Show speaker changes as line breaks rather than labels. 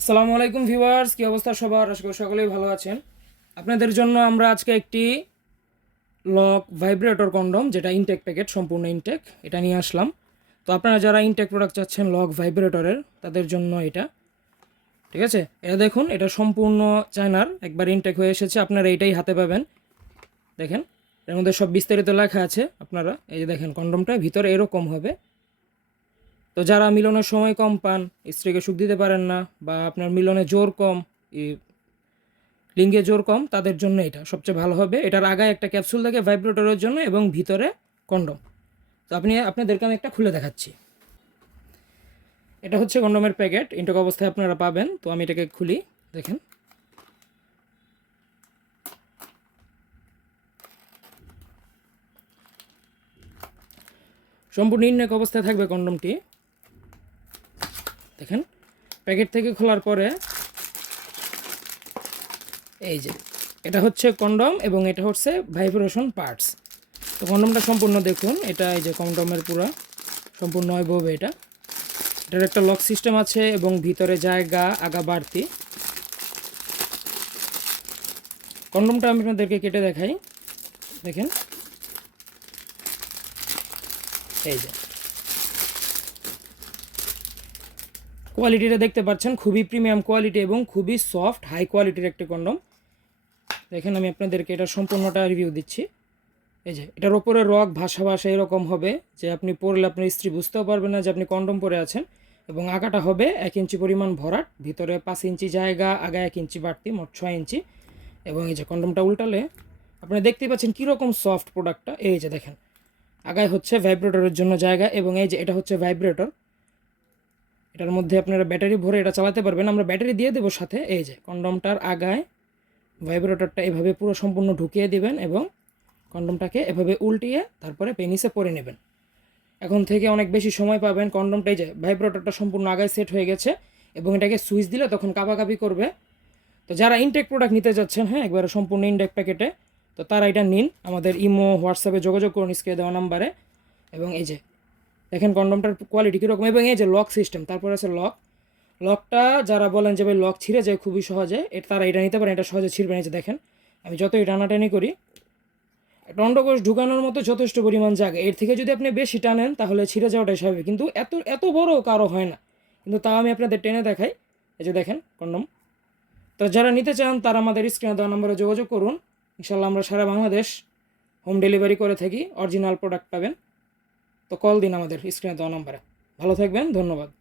আসসালামু আলাইকুম ভিউয়ার্স, কী অবস্থা সবার? আশা করি সকলেই ভালো আছেন। আপনাদের জন্য আমরা আজকে একটি লক ভাইব্রেটর কন্ডম, যেটা ইনটেক প্যাকেট সম্পূর্ণ ইনটেক এটা নিয়ে আসলাম। তো আপনারা যারা ইনটেক প্রোডাক্ট চাচ্ছেন লক ভাইব্রেটরের, তাদের জন্য এটা। ঠিক আছে? এটা দেখুন, এটা সম্পূর্ণ চায়নার, একবার ইনটেক হয়ে এসেছে, আপনারা এটাই হাতে পাবেন। দেখেন, এর মধ্যে সব বিস্তারিত লেখা আছে, আপনারা এই যে দেখেন, কন্ডমটা ভিতরে এরকম হবে। তো যারা মিলনের সময় কম পান, স্ত্রীকে সুখ দিতে পারেন না বা আপনার মিলনে জোর কম লিঙ্গে জোর কম, তাদের জন্য এটা সবচেয়ে ভালো হবে। এটার আগায় একটা ক্যাপসুল থাকে ভাইব্রেটরের জন্য এবং ভিতরে কন্ডম তো আপনি, আপনাদেরকে আমি একটা খুলে দেখাচ্ছি। এটা হচ্ছে কন্ডমের প্যাকেট ইন্টক অবস্থায় আপনারা পাবেন। তো আমি এটাকে খুলি, দেখেন। সম্পূর্ণ ইননেক অবস্থায় থাকবে কন্ডমটি দেখেন, প্যাকেট থেকে খোলার পরে এই যে, এটা হচ্ছে কন্ডম এবং এটা হচ্ছে ভাইব্রেশন পার্টস। তো কন্ডমটা সম্পূর্ণ দেখুন, এটা এই যে কন্ডমের পুরো, সম্পূর্ণ হবে এটা। এটার একটা লক সিস্টেম আছে এবং ভিতরে জায়গা, আগা বাড়তি। কন্ডমটা আমি আপনাদেরকে কেটে দেখাই। দেখেন। এই যে কোয়ালিটিটা দেখতে পাচ্ছেন, খুবই প্রিমিয়াম কোয়ালিটি এবং খুবই সফট হাই কোয়ালিটির একটি কন্ডম দেখেন আমি আপনাদেরকে এটা সম্পূর্ণটা রিভিউ দিচ্ছি। এই যে, এটার ওপরে রক ভাষা ভাষা এরকম হবে যে আপনি পরলে আপনার স্ত্রী বুঝতেও পারবেন না যে আপনি কন্ডম পরে আছেন এবং আগাটা হবে এক ইঞ্চি পরিমাণ ভরাট, ভিতরে পাঁচ ইঞ্চি জায়গা আগা এক ইঞ্চি বাড়তি, মোট ছয় ইঞ্চি। এবং এই যে কন্ডমটা উল্টালে আপনারা দেখতেই পাচ্ছেন কীরকম সফট প্রোডাক্টটা এই যে দেখেন, আগায় হচ্ছে ভাইব্রেটরের জন্য জায়গা এবং এই যে এটা হচ্ছে ভাইব্রেটর এটার মধ্যে আপনারা ব্যাটারি ভরে এটা চালাতে পারবেন। আমরা ব্যাটারি দিয়ে দেবো সাথে, এই যে কন্ডমটার আগায় ভাইব্রেটরটা এভাবে পুরো সম্পূর্ণ ঢুকিয়ে দিবেন এবং কন্ডমটাকে এভাবে উল্টিয়ে তারপরে পেনিসে পরে নেবেন। এখন থেকে অনেক বেশি সময় পাবেন কন্ডমটাই যে ভাইব্রেটরটা সম্পূর্ণ আগায় সেট হয়ে গেছে এবং এটাকে সুইচ দিলে তখন কাপাকাপি করবে। তো যারা ইনটেক প্রোডাক্ট নিতে যাচ্ছেন হ্যাঁ একবারে সম্পূর্ণ ইনটেক প্যাকেটে, তো তারা এটা নিন। আমাদের ইমো, হোয়াটসঅ্যাপে যোগাযোগ করুন স্ক্রিনে দেওয়া নাম্বারে। এবং এই যে দেখেন কন্ডমটার কোয়ালিটি কীরকম, এবং এই যে লক সিস্টেম তারপর আছে লক লকটা যারা বলেন যে ভাই লক ছিঁড়ে যায় খুবই সহজে এটা তারা এটা নিতে পারেন, এটা সহজে ছিঁড়বে না যে দেখেন, আমি যতই টানাটানি করি একটা অন্ডকোষ ঢুকানোর মতো যথেষ্ট পরিমাণ জায়গা। এর থেকে যদি আপনি বেশি টানেন, তাহলে ছিঁড়ে যাওয়াটাই স্বাভাবিক। কিন্তু এত এত বড় কারও হয় না। কিন্তু তাও আমি আপনাদের টেনে দেখাই। এই যে দেখেন, কন্ডম। তো যারা নিতে চান, তারা আমাদের স্ক্রিনে দেওয়া নম্বরে যোগাযোগ করুন। ইনশাল্লাহ আমরা সারা বাংলাদেশ হোম ডেলিভারি করে থাকি, অরিজিনাল প্রোডাক্ট পাবেন। তো কল দিন আমাদের স্ক্রিনে দেওয়া নম্বরে ভালো থাকবেন ধন্যবাদ।